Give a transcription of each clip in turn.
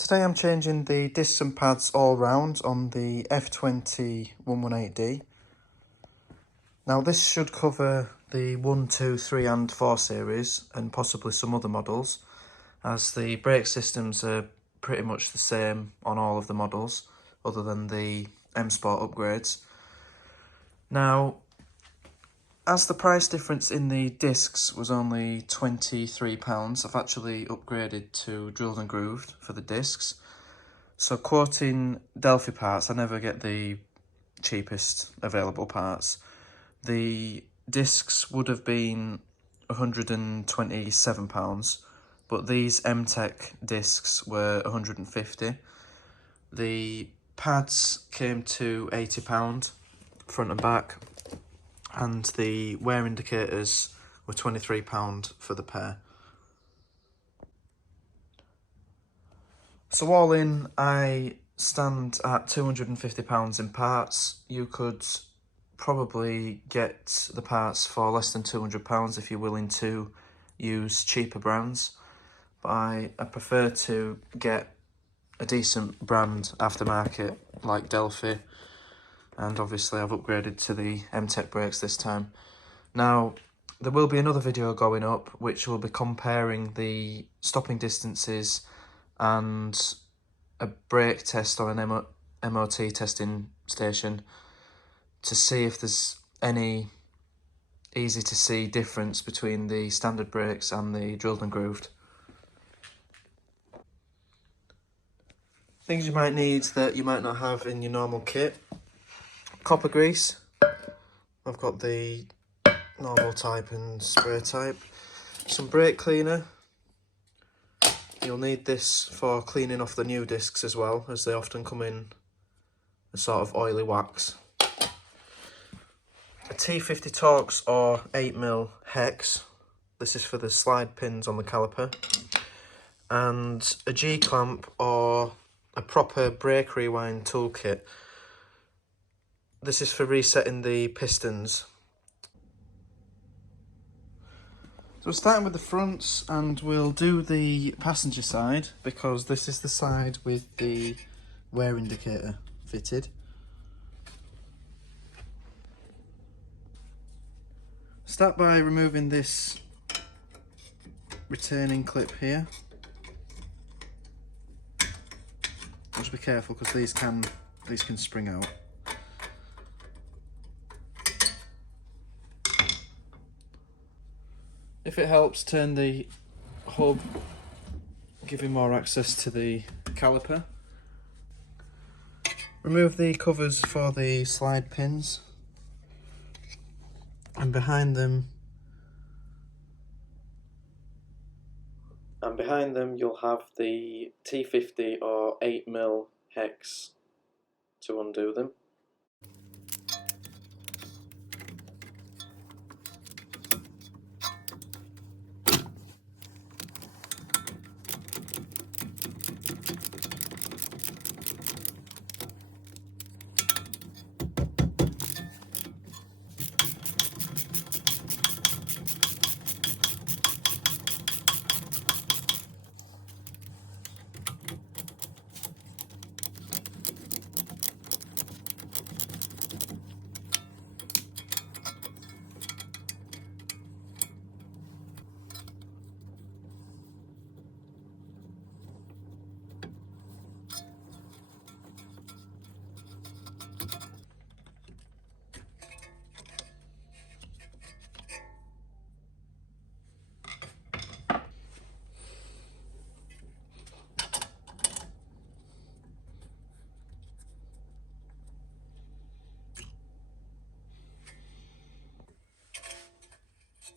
Today I'm changing the discs and pads all round on the F20 118D. Now this should cover the 1, 2, 3 and 4 series and possibly some other models, as the brake systems are pretty much the same on all of the models other than the M Sport upgrades. Now, as the price difference in the discs was only £23, I've actually upgraded to drilled and grooved for the discs. So quoting Delphi parts, I never get the cheapest available parts. The discs would have been £127, but these MTEC discs were £150. The pads came to £80 front and back, and the wear indicators were £23 for the pair. So all in, I stand at £250 in parts. You could probably get the parts for less than £200 if you're willing to use cheaper brands, but I prefer to get a decent brand aftermarket like Delphi, and obviously I've upgraded to the MTEC brakes this time. Now, there will be another video going up which will be comparing the stopping distances and a brake test on an MOT testing station to see if there's any easy to see difference between the standard brakes and the drilled and grooved. Things you might need that you might not have in your normal kit: copper grease. I've got the normal type and spray type. Some brake cleaner. You'll need this for cleaning off the new discs as well, as they often come in a sort of oily wax. A T50 Torx or 8mm hex. This is for the slide pins on the caliper. And a G-clamp or a proper brake rewind toolkit. This is for resetting the pistons. So we're starting with the fronts, and we'll do the passenger side because this is the side with the wear indicator fitted. Start by removing this retaining clip here. Just be careful because these can spring out. If it helps, turn the hub, giving more access to the caliper. Remove the covers for the slide pins, and behind them you'll have the T50 or 8mm hex to undo them.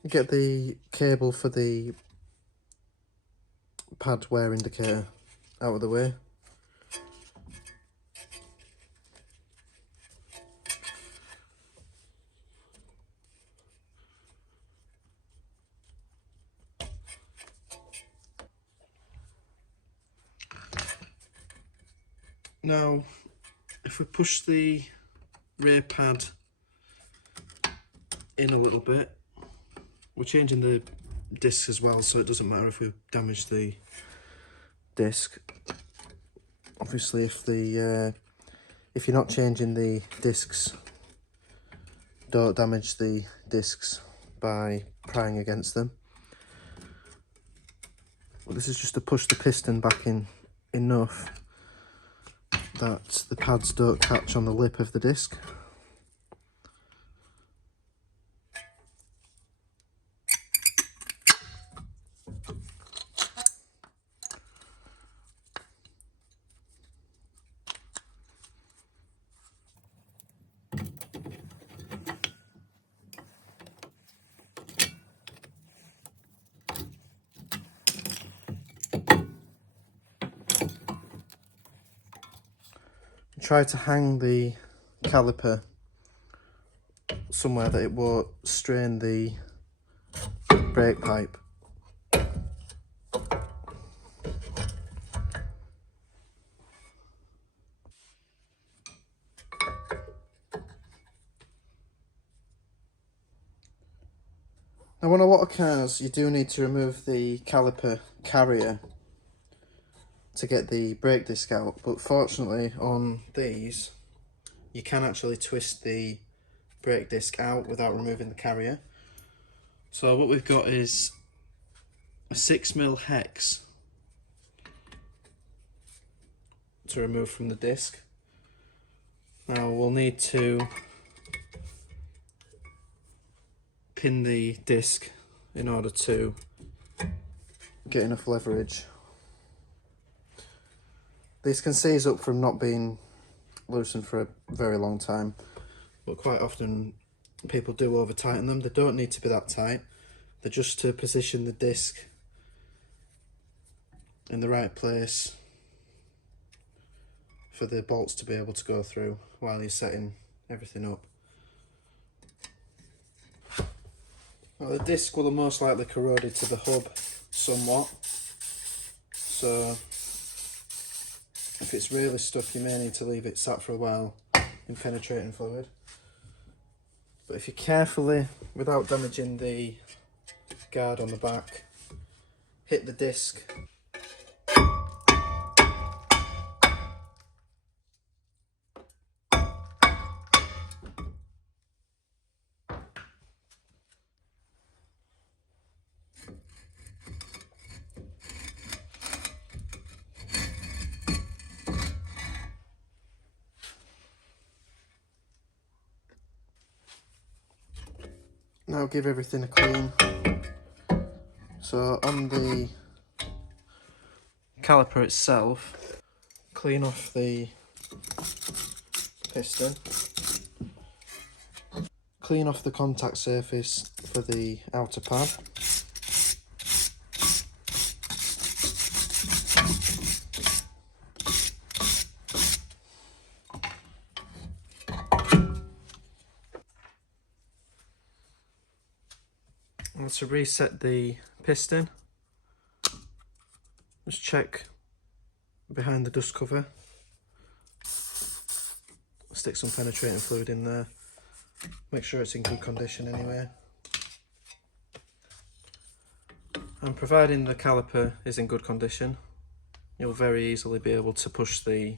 Get the cable for the pad wear indicator out of the way. Now, if we push the rear pad in a little bit, we're changing the disc as well, so it doesn't matter if we damage the disc. Obviously, if you're not changing the discs, don't damage the discs by prying against them. But this is just to push the piston back in enough that the pads don't catch on the lip of the disc. Try to hang the caliper somewhere that it won't strain the brake pipe. Now, on a lot of cars, you do need to remove the caliper carrier to get the brake disc out, but fortunately on these you can actually twist the brake disc out without removing the carrier. So what we've got is a 6mm hex to remove from the disc. Now we'll need to pin the disc in order to get enough leverage. This can seize up from not being loosened for a very long time, but quite often people do over tighten them. They don't need to be that tight, they're just to position the disc in the right place for the bolts to be able to go through while you're setting everything up. Now, the disc will have most likely corroded to the hub somewhat, so if it's really stuck you may need to leave it sat for a while in penetrating fluid. But if you carefully, without damaging the guard on the back, hit the disc, now give everything a clean. So on the caliper itself, clean off the piston, clean off the contact surface for the outer pad, and to reset the piston, just check behind the dust cover, stick some penetrating fluid in there, make sure it's in good condition anyway. And providing the caliper is in good condition, you'll very easily be able to push the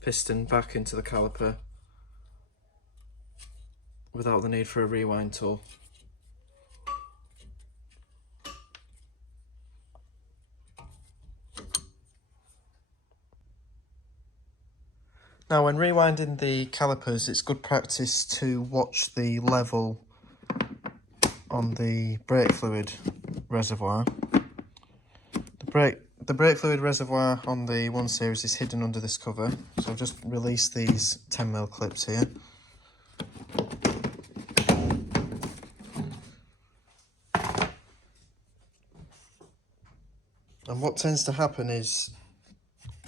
piston back into the caliper without the need for a rewind tool. Now, when rewinding the calipers, it's good practice to watch the level on the brake fluid reservoir. The brake fluid reservoir on the 1 Series is hidden under this cover, so I've just released these 10mm clips here. And what tends to happen is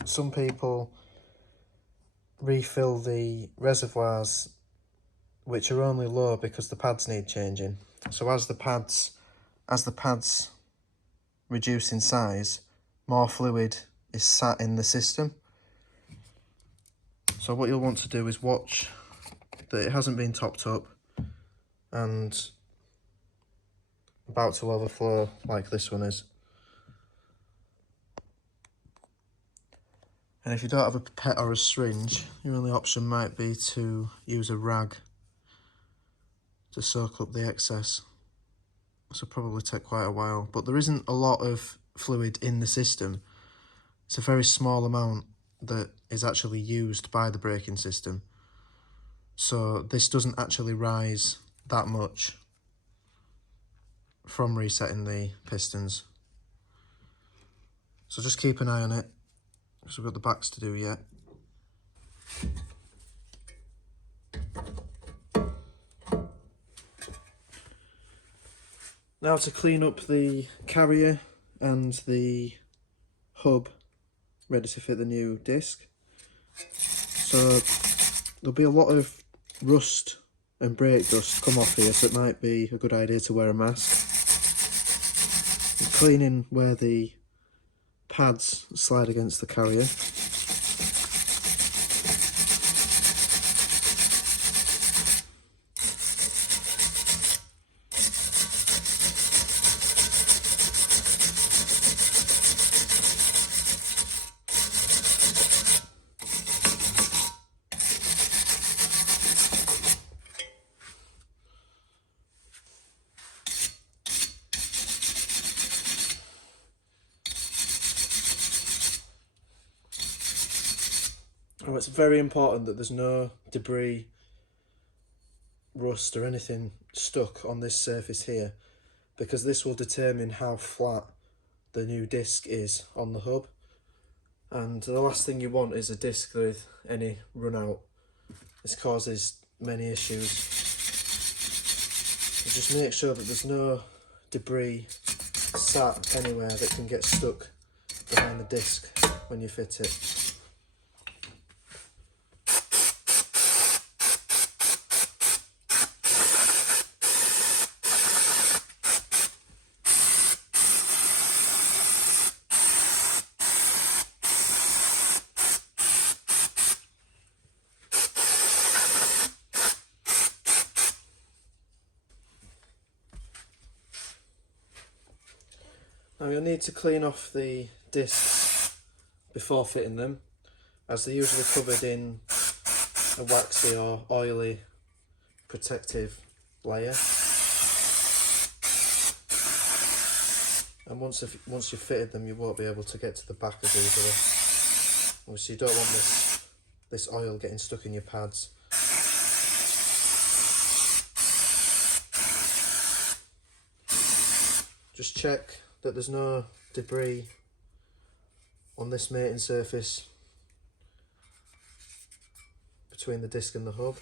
some people refill the reservoirs which are only low because the pads need changing. So as the pads reduce in size, more fluid is sat in the system. So what you'll want to do is watch that it hasn't been topped up and about to overflow like this one is. And if you don't have a pipette or a syringe, your only option might be to use a rag to soak up the excess. This will probably take quite a while, but there isn't a lot of fluid in the system. It's a very small amount that is actually used by the braking system. So this doesn't actually rise that much from resetting the pistons. So just keep an eye on it, because we've got the backs to do yet. Now to clean up the carrier and the hub ready to fit the new disc. So there'll be a lot of rust and brake dust come off here, so it might be a good idea to wear a mask. And cleaning where the pads slide against the carrier. Oh, it's very important that there's no debris, rust or anything stuck on this surface here, because this will determine how flat the new disc is on the hub. And the last thing you want is a disc with any run out. This causes many issues. So just make sure that there's no debris sat anywhere that can get stuck behind the disc when you fit it. Now you'll need to clean off the discs before fitting them, as they're usually covered in a waxy or oily protective layer. And once you've fitted them, you won't be able to get to the back as easily. Obviously you don't want this oil getting stuck in your pads. Just check that there's no debris on this mating surface between the disc and the hub.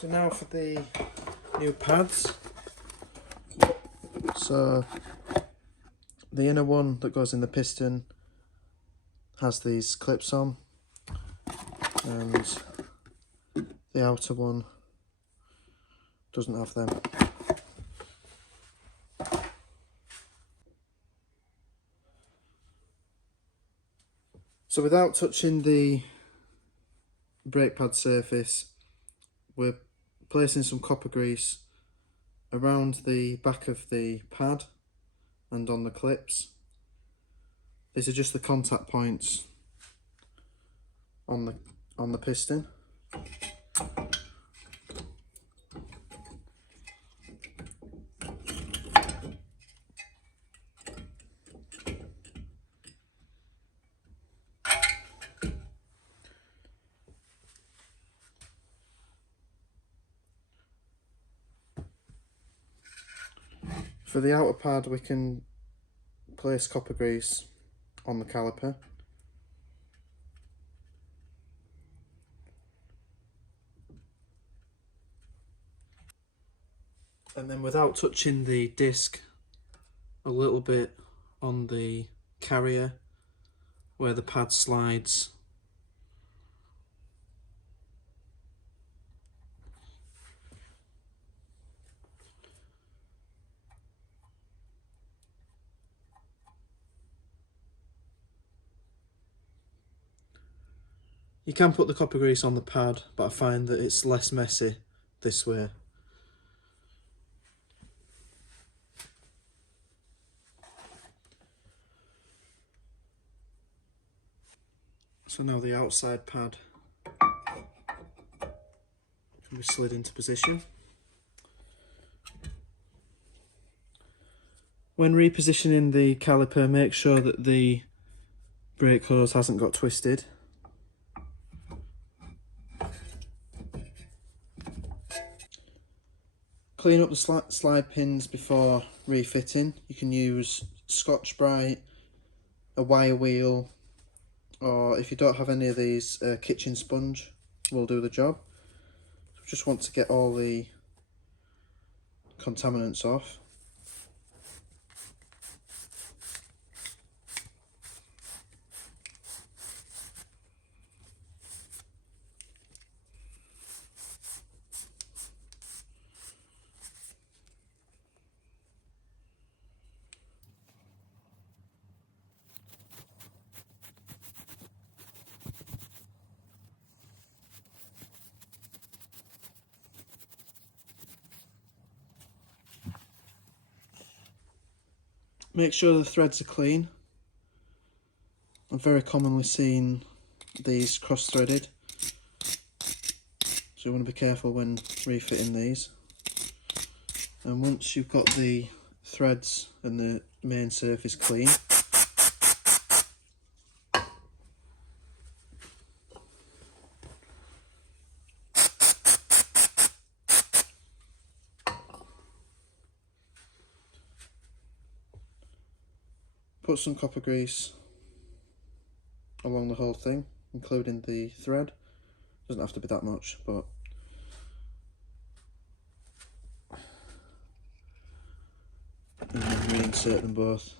So now for the new pads. So the inner one that goes in the piston has these clips on, and the outer one doesn't have them. So without touching the brake pad surface, we're placing some copper grease around the back of the pad and on the clips. These are just the contact points on the piston. For the outer pad, we can place copper grease on the caliper. And then without touching the disc, a little bit on the carrier where the pad slides. You can put the copper grease on the pad, but I find that it's less messy this way. So now the outside pad can be slid into position. When repositioning the caliper, make sure that the brake hose hasn't got twisted. Clean up the slide pins before refitting. You can use Scotch-Brite, a wire wheel, or if you don't have any of these, a kitchen sponge will do the job. So just want to get all the contaminants off. Make sure the threads are clean. I've very commonly seen these cross-threaded, so you want to be careful when refitting these. And once you've got the threads and the main surface clean, put some copper grease along the whole thing, including the thread. Doesn't have to be that much, but and then reinsert them both.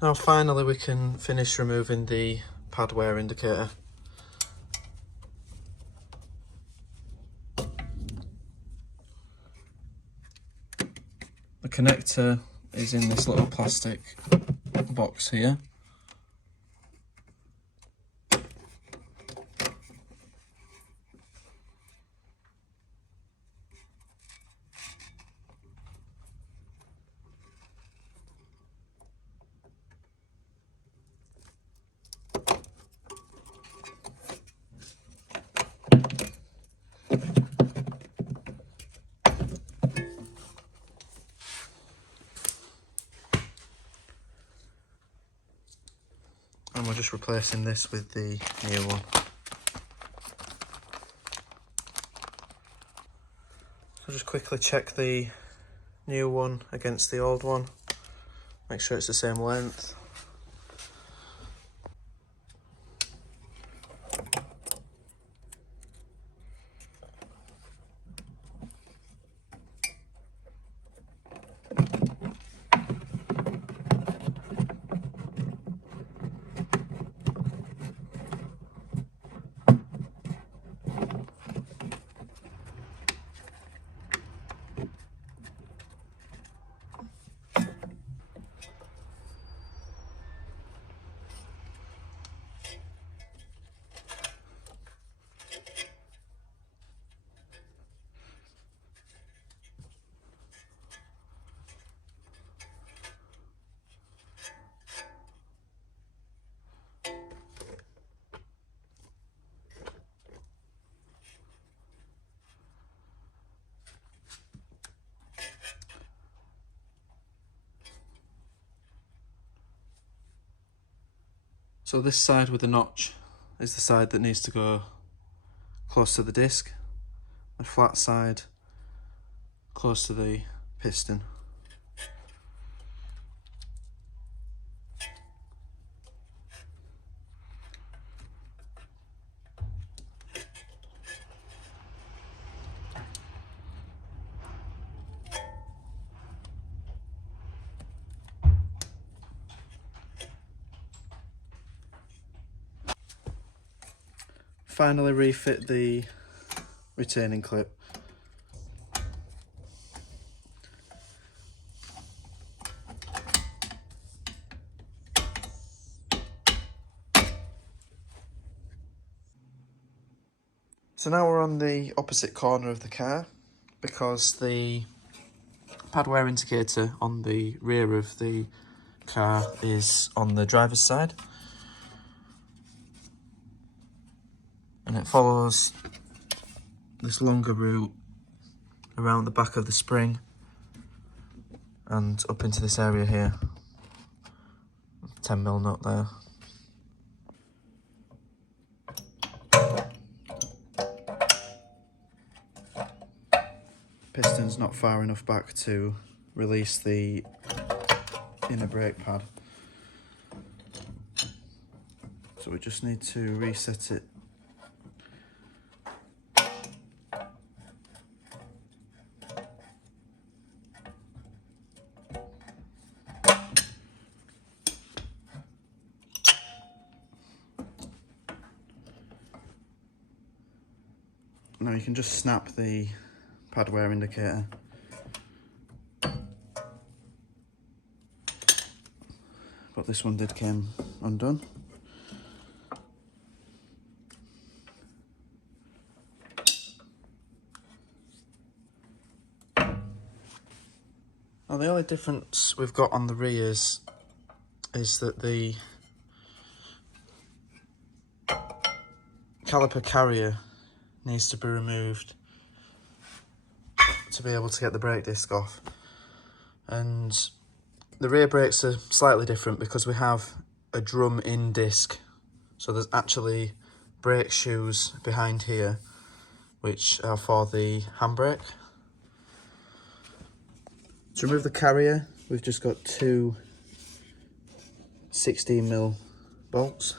Now finally we can finish removing the pad wear indicator. The connector is in this little plastic box here. And we're just replacing this with the new one. So just quickly check the new one against the old one. Make sure it's the same length. So this side with the notch is the side that needs to go close to the disc. The flat side close to the piston. Finally refit the retaining clip. So now we're on the opposite corner of the car because the pad wear indicator on the rear of the car is on the driver's side, and it follows this longer route around the back of the spring and up into this area here. 10mm nut there. Piston's not far enough back to release the inner brake pad, so we just need to reset it. Now you can just snap the pad wear indicator. But this one did come undone. Now the only difference we've got on the rears is that the caliper carrier needs to be removed to be able to get the brake disc off, and the rear brakes are slightly different because we have a drum in disc, so there's actually brake shoes behind here which are for the handbrake. To remove the carrier, we've just got two 16mm bolts.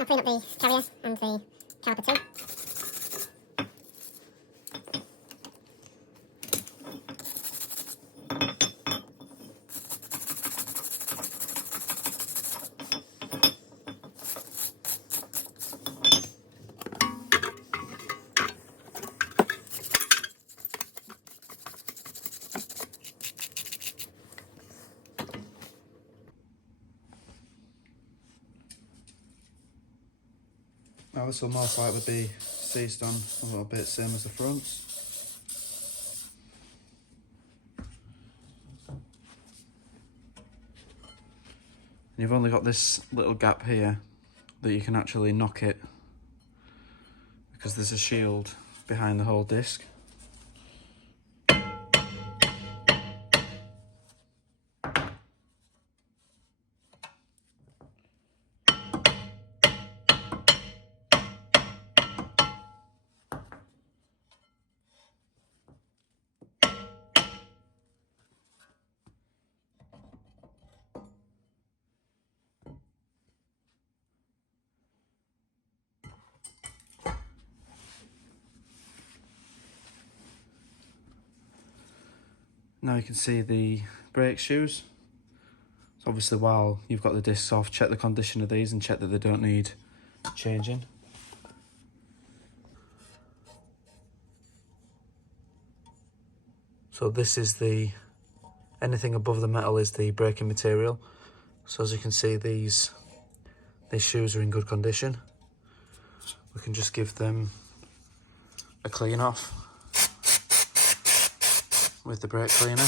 I'll clean up the carrier and the caliper too. Now this will most likely be seized on a little bit, same as the fronts. And you've only got this little gap here that you can actually knock it because there's a shield behind the whole disc. Now you can see the brake shoes. So obviously while you've got the discs off, check the condition of these and check that they don't need changing. So this is the, anything above the metal is the braking material. So as you can see, these shoes are in good condition. We can just give them a clean off with the brake cleaner.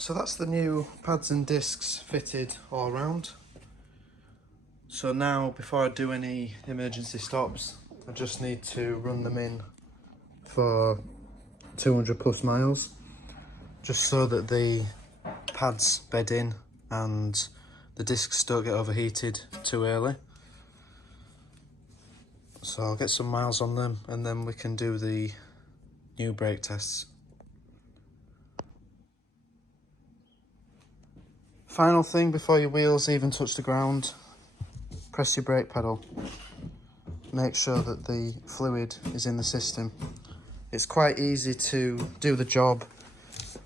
So that's the new pads and discs fitted all around. So now, before I do any emergency stops, I just need to run them in for 200 plus miles, just so that the pads bed in and the discs don't get overheated too early. So I'll get some miles on them and then we can do the new brake tests. Final thing before your wheels even touch the ground, press your brake pedal. Make sure that the fluid is in the system. It's quite easy to do the job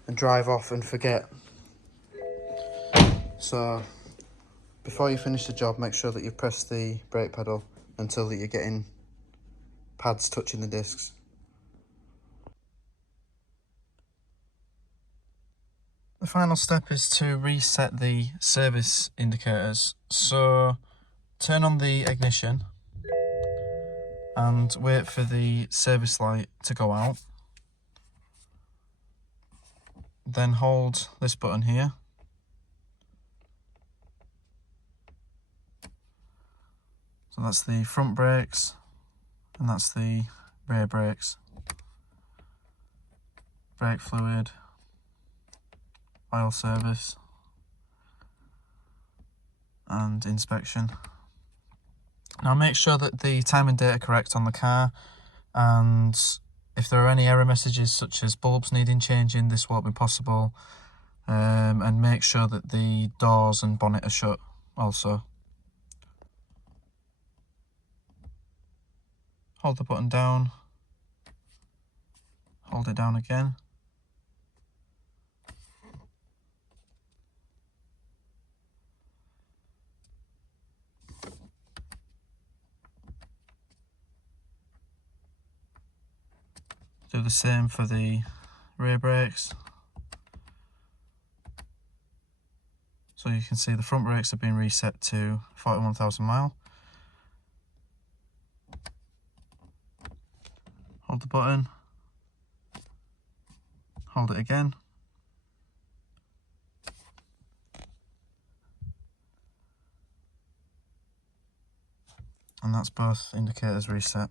and drive off and forget. So before you finish the job, make sure that you've pressed the brake pedal until that you're getting pads touching the discs. The final step is to reset the service indicators. So turn on the ignition and wait for the service light to go out. Then hold this button here. So that's the front brakes and that's the rear brakes. Brake fluid, oil service and inspection. Now make sure that the time and date are correct on the car, and if there are any error messages such as bulbs needing changing, this won't be possible. And make sure that the doors and bonnet are shut also. Hold the button down, hold it down again. Do the same for the rear brakes. So you can see the front brakes have been reset to 41,000 mile. Hold the button, hold it again. And that's both indicators reset.